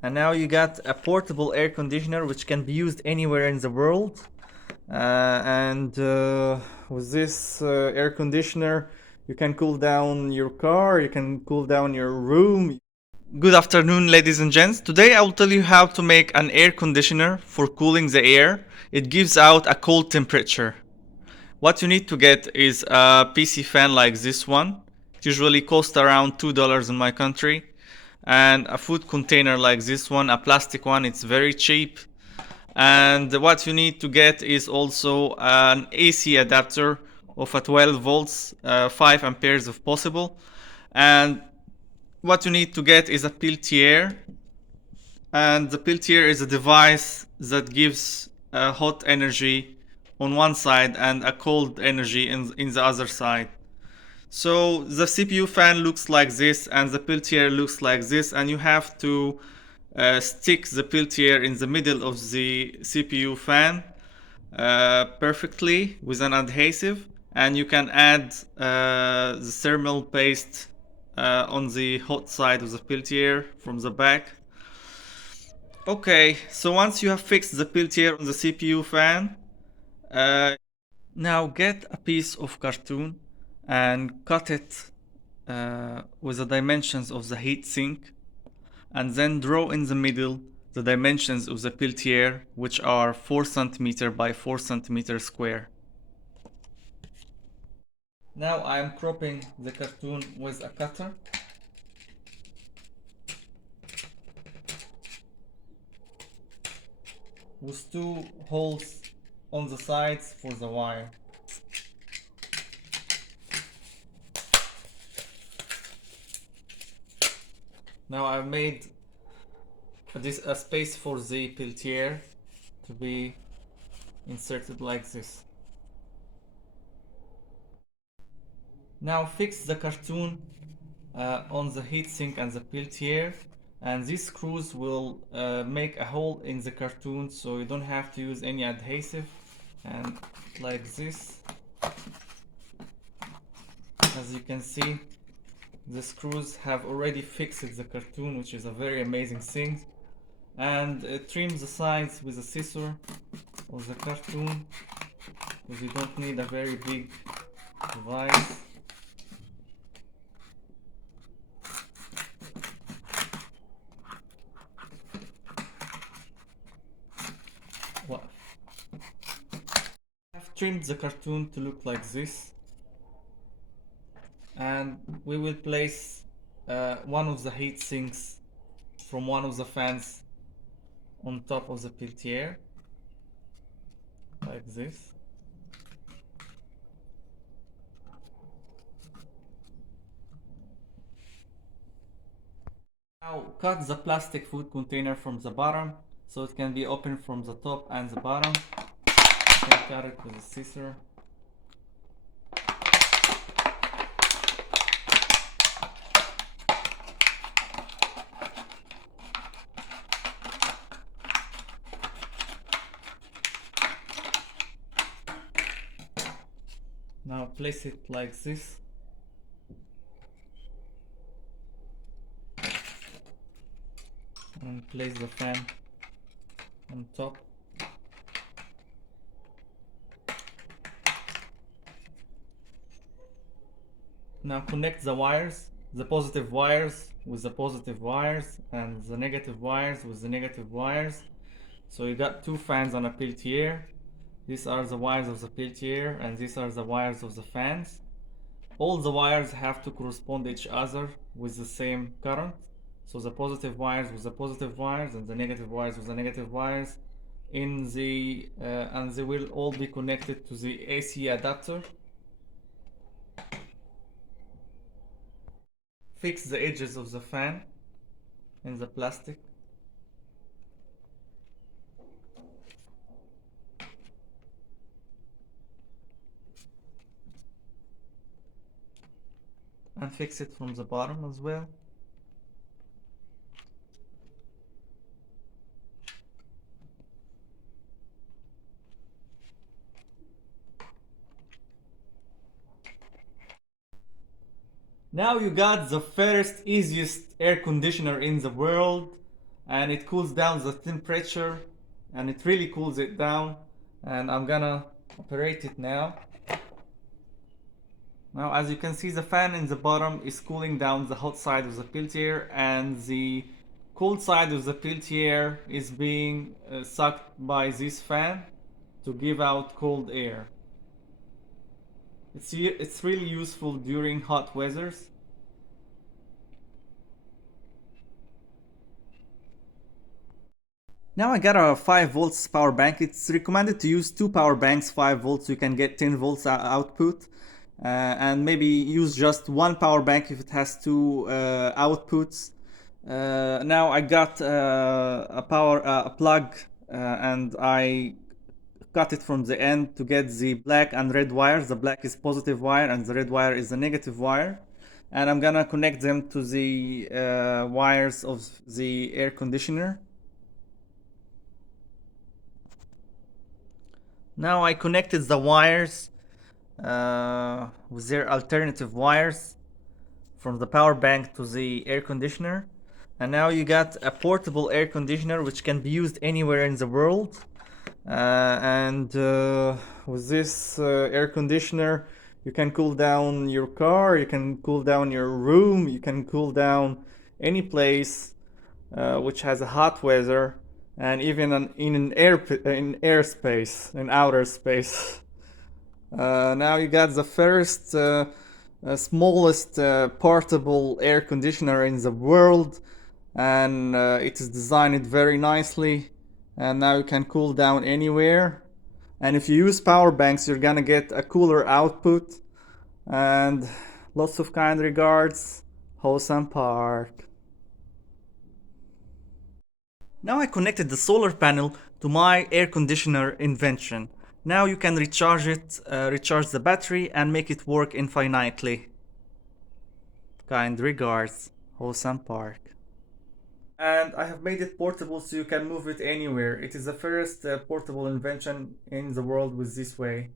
And now you got a portable air conditioner which can be used anywhere in the world. And with this air conditioner, you can cool down your car, you can cool down your room. Good afternoon, ladies and gents. Today I will tell you how to make an air conditioner for cooling the air. It gives out a cold temperature. What you need to get is a PC fan like this one. It usually costs around $2 in my country. And a food container like this one, a plastic one, it's very cheap. And what you need to get is also an AC adapter of a 12 volts, 5 amperes if possible. And what you need to get is a peltier. And the peltier is a device that gives hot energy on one side and a cold energy in the other side. So the CPU fan looks like this and the peltier looks like this, and you have to stick the peltier in the middle of the CPU fan perfectly with an adhesive, and you can add the thermal paste on the hot side of the peltier from the back. Okay, so once you have fixed the peltier on the CPU fan, now get a piece of cartoon and cut it with the dimensions of the heatsink, and then draw in the middle the dimensions of the peltier, which are 4 cm by 4 cm square. Now I am cropping the cartoon with a cutter. With 2 holes on the sides for the wire. Now I've made a space for the peltier to be inserted like this. Now fix the cartoon on the heatsink and the peltier, and these screws will make a hole in the cartoon, so you don't have to use any adhesive. And like this, as you can see, the screws have already fixed the cartoon, which is a very amazing thing. And trim the sides with a scissor of the cartoon, because you don't need a very big device. Well, I've trimmed the cartoon to look like this, and we will place one of the heat sinks from one of the fans on top of the peltier, like this. Now cut the plastic food container from the bottom so it can be opened from the top and the bottom. You can cut it with a scissor. Now place it like this. And place the fan on top. Now connect the wires, the positive wires with the positive wires and the negative wires with the negative wires. So you got 2 fans on a peltier. These are the wires of the peltier and these are the wires of the fans. All the wires have to correspond to each other with the same current. So the positive wires with the positive wires and the negative wires with the negative wires and they will all be connected to the AC adapter. Fix the edges of the fan in the plastic. And fix it from the bottom as well. Now you got the first easiest air conditioner in the world, and it cools down the temperature, and it really cools it down. And I'm gonna operate it now. Now, as you can see, the fan in the bottom is cooling down the hot side of the peltier, and the cold side of the peltier is being sucked by this fan to give out cold air. It's really useful during hot weathers. Now I got a 5 volts power bank. It's recommended to use two power banks, 5 volts, so you can get 10 volts output. And maybe use just one power bank if it has two outputs. Now I got a plug, and I cut it from the end to get the black and red wires. The black is positive wire and the red wire is the negative wire. And I'm gonna connect them to the wires of the air conditioner. Now I connected the wires with their alternative wires from the power bank to the air conditioner. And now you got a portable air conditioner which can be used anywhere in the world. And with this air conditioner, you can cool down your car, you can cool down your room, you can cool down any place which has a hot weather, and even in airspace, in outer space. Now you got the first smallest portable air conditioner in the world, and it is designed very nicely, and now you can cool down anywhere. And if you use power banks, you're gonna get a cooler output. And lots of kind regards, Hosan Park. Now I connected the solar panel to my air conditioner invention. Now you can recharge it, recharge the battery, and make it work infinitely. Kind regards, Hosan Park. And I have made it portable so you can move it anywhere. It is the first portable invention in the world with this way.